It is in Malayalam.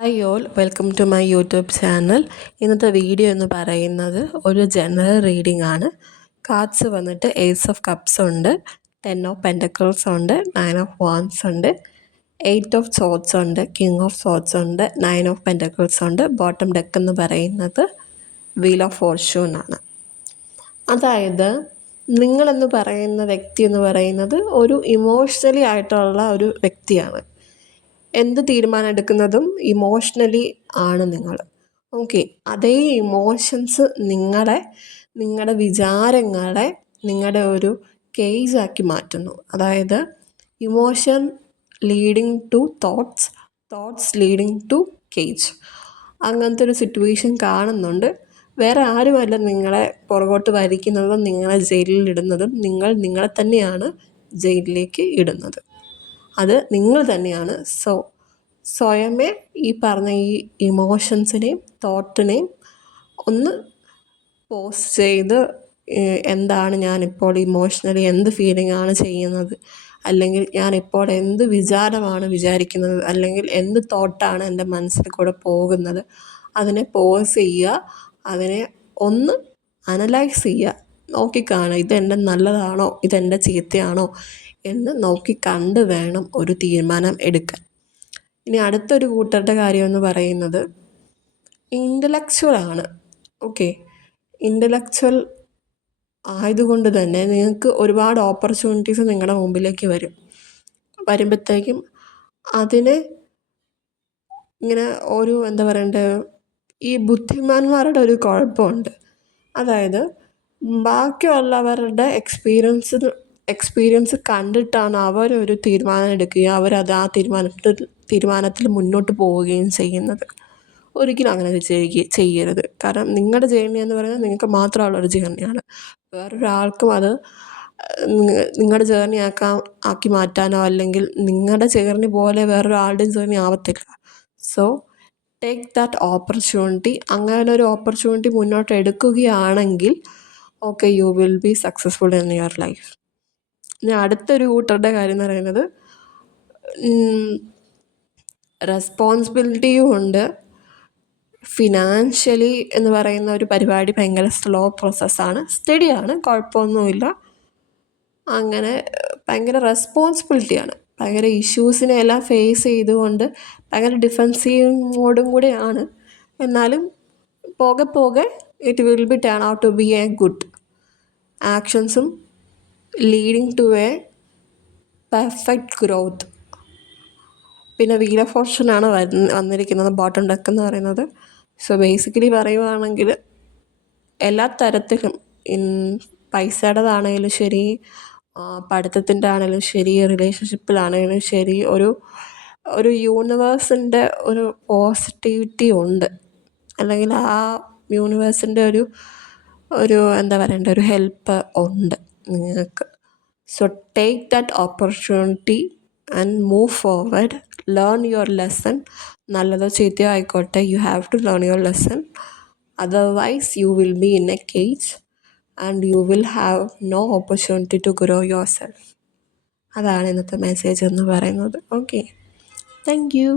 Hi all, welcome to my YouTube channel. ഇന്നത്തെ വീഡിയോ എന്ന് പറയുന്നത് ഒരു ജനറൽ റീഡിംഗ് ആണ്. കാർഡ്സ് വന്നിട്ട് ഏസ് ഓഫ് കപ്സ് ഉണ്ട്, 10 ഓഫ് പെൻറ്റക്കിൾസ് ഉണ്ട്, 9 ഓഫ് വാൻസ് ഉണ്ട്, 8 ഓഫ് സോർഡ്സ് ഉണ്ട്, കിങ് ഓഫ് സോർഡ്സ് ഉണ്ട്, 9 ഓഫ് പെൻറ്റക്കിൾസ് ഉണ്ട്. ബോട്ടം ഡെക്ക് എന്ന് പറയുന്നത് വീൽ ഓഫ് ഫോർച്യൂൺ ആണ്. അതായത് നിങ്ങളെന്ന് പറയുന്ന വ്യക്തി എന്ന് പറയുന്നത് ഒരു ഇമോഷണലി ആയിട്ടുള്ള ഒരു വ്യക്തിയാണ്. എന്ത് തീരുമാനം എടുക്കുന്നതും ഇമോഷണലി ആണ് നിങ്ങൾ. ഓക്കെ, അതേ ഇമോഷൻസ് നിങ്ങളുടെ വിചാരങ്ങളെ നിങ്ങളുടെ ഒരു കേജാക്കി മാറ്റുന്നു. അതായത് emotion leading to thoughts leading to cage. അങ്ങനത്തെ ഒരു സിറ്റുവേഷൻ കാണുന്നുണ്ട്. വേറെ ആരുമല്ല നിങ്ങളെ പുറകോട്ട് വലിക്കുന്നതും നിങ്ങളെ ജയിലിൽ ഇടുന്നതും. നിങ്ങളെ തന്നെയാണ് ജയിലിലേക്ക് ഇടുന്നത്. അത് നിങ്ങൾ തന്നെയാണ്. സ്വയമേ ഈ പറഞ്ഞ ഈ ഇമോഷൻസിനെയും തോട്ടിനെയും ഒന്ന് പോസ് ചെയ്ത് എന്താണ് ഞാനിപ്പോൾ ഇമോഷണലി എന്ത് ഫീലിംഗ് ആണ് ചെയ്യുന്നത്, അല്ലെങ്കിൽ ഞാനിപ്പോൾ എന്ത് വിചാരമാണ് വിചാരിക്കുന്നത്, അല്ലെങ്കിൽ എന്ത് തോട്ടാണ് എൻ്റെ മനസ്സിൽ കൂടെ പോകുന്നത്, അതിനെ പോസ് ചെയ്യുക. അതിനെ ഒന്ന് അനലൈസ് ചെയ്യുക, നോക്കിക്കാണുക. ഇതെൻ്റെ നല്ലതാണോ ഇതെൻ്റെ ചീത്തയാണോ എന്ന് നോക്കിക്കണ്ട് വേണം ഒരു തീരുമാനം എടുക്കാൻ. ഇനി അടുത്തൊരു കൂട്ടരുടെ കാര്യം എന്ന് പറയുന്നത് ഇൻ്റലക്ച്വൽ ആണ്. ഓക്കെ, ഇൻ്റലക്ച്വൽ ആയതുകൊണ്ട് തന്നെ നിങ്ങൾക്ക് ഒരുപാട് ഓപ്പർച്യൂണിറ്റീസ് നിങ്ങളുടെ മുമ്പിലേക്ക് വരുമ്പോഴത്തേക്കും അതിന് ഇങ്ങനെ ഒരു എന്താ പറയണ്ടേ, ഈ ബുദ്ധിമാന്മാരുടെ ഒരു കുഴപ്പമുണ്ട്. അതായത് ബാക്കിയുള്ളവരുടെ എക്സ്പീരിയൻസ് കണ്ടിട്ടാണ് അവരൊരു തീരുമാനം എടുക്കുകയും അവരത് ആ തീരുമാനത്തിൽ മുന്നോട്ട് പോവുകയും ചെയ്യുന്നത്. ഒരിക്കലും അങ്ങനെ ചെയ്യരുത്. കാരണം നിങ്ങളുടെ ജേർണി എന്ന് പറയുന്നത് നിങ്ങൾക്ക് മാത്രമുള്ളൊരു ജേർണിയാണ്. വേറൊരാൾക്കും അത് നിങ്ങളുടെ ജേർണി ആക്കി മാറ്റാനോ അല്ലെങ്കിൽ നിങ്ങളുടെ ജേർണി പോലെ വേറൊരാളുടെയും ജേർണി ആവത്തില്ല. So take that opportunity. അങ്ങനെ ഒരു ഓപ്പർച്യൂണിറ്റി മുന്നോട്ട് എടുക്കുകയാണെങ്കിൽ okay, U will B successful in your life. ഇനി അടുത്തൊരു കൂട്ടരുടെ കാര്യം എന്ന് പറയുന്നത് റെസ്പോൺസിബിലിറ്റിയും ഉണ്ട്. ഫിനാൻഷ്യലി എന്ന് പറയുന്ന ഒരു പരിപാടി ഭയങ്കര സ്ലോ പ്രോസസ്സാണ്. സ്റ്റഡിയാണ്, കുഴപ്പമൊന്നുമില്ല. അങ്ങനെ ഭയങ്കര റെസ്പോൺസിബിലിറ്റിയാണ്. ഭയങ്കര ഇഷ്യൂസിനെ എല്ലാം ഫേസ് ചെയ്തുകൊണ്ട് ഭയങ്കര ഡിഫെൻസീവ് മോഡും കൂടെയാണ്. എന്നാലും പോകെ പോകെ it will be turn out to be a good ആക്ഷൻസും leading to a perfect growth. പിന്നെ വീൽ ഓഫ് ഫോർച്യൂണാണ് വന്നിരിക്കുന്നത് ബോട്ടം ഡെക്ക് എന്ന് പറയുന്നത്. സോ ബേസിക്കലി പറയുവാണെങ്കിൽ എല്ലാ തരത്തിലും പൈസയുടേതാണെങ്കിലും ശരി, പഠിത്തത്തിൻ്റെ ആണെങ്കിലും ശരി, റിലേഷൻഷിപ്പിലാണെങ്കിലും ശരി, ഒരു യൂണിവേഴ്സിൻ്റെ ഒരു പോസിറ്റിവിറ്റി ഉണ്ട്. അല്ലെങ്കിൽ ആ യൂണിവേഴ്സിൻ്റെ ഒരു എന്താ പറയണ്ടേ, ഒരു ഹെൽപ്പ് ഉണ്ട് നിങ്ങൾക്ക്. So take that opportunity and move forward. Learn your lesson. നല്ലതോ ചീത്തയോ ആയിക്കോട്ടെ, you have to learn your lesson. Otherwise you will be in a cage and you will have no opportunity to grow yourself. അതാണ് ഇന്നത്തെ മെസ്സേജ് എന്ന് പറയുന്നത്. Okay, thank U.